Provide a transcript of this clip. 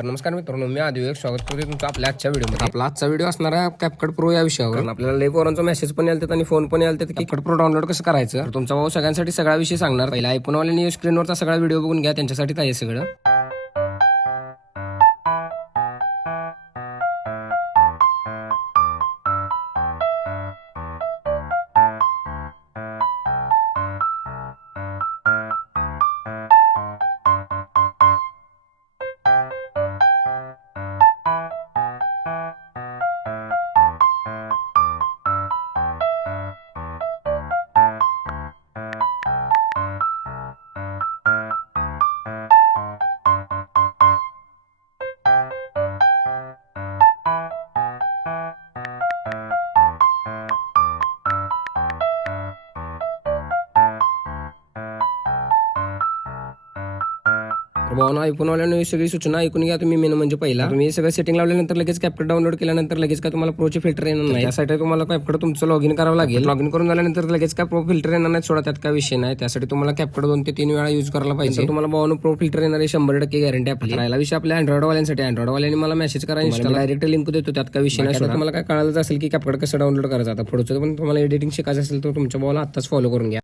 तर नमस्कार मित्रांनो, मी आदिवेश स्वागत करतो तुमचं आपल्या आजच्या व्हिडिओमध्ये। आपला आजचा व्हिडिओ असणार आहे कॅपकट प्रो या विषयावर। आपल्याला लई पोरांचा मेसेज पण आलतात आणि फोन पण आलतात की कॅपकट प्रो डाउनलोड कसं करायचं। तर तुमचा भाऊ सगळ्यांसाठी सगळा विषय सांगणार। पहिला आयफोन वाल्यांनी स्क्रीनवरचा सगळा व्हिडिओ बघून घ्या, त्यांच्यासाठी आहे सगळं। भावना आयफोन वाल्यांनी सगळी सूचना ऐकून घ्या तुम्ही। मेन म्हणजे पहिला तुम्ही सगळं सेटिंग लावल्यानंतर लगेच कॅपकट डाउनलोड केल्यानंतर लगेच काय तुम्हाला प्रोचे फिल्टर येणार नाही। त्यासाठी तुम्हाला कॅपकट तुमचं लॉगिन करावं लागेल। लॉगिन करून झाल्यानंतर लगेच काय प्रो फिल्टर येणार नाही, सोडा त्यात काय विषय नाही। त्यासाठी तुम्हाला कॅपकट 2 ते 3 वेळा यूज करायला पाहिजे। तुम्हाला भावना प्रो फिल्टर येणार आहे 100% गॅरंटी आपली। राहिला विषय आपल्या अँड्रॉइड वाल्यांसाठी। अँड्रॉइड वाल्यांनी मला मेसेज करा, इंस्टाला डायरेक्ट लिंक देतो, त्यात काय विषय नाही। तुम्हाला काय कळालंच असेल की कॅपकट कसं डाउनलोड करायचं। आता पुढचं पण तुम्हाला एडिटिंग शिकायचं असेल तर तुमच्या भावाला आत्ताच फॉलो करून घ्या।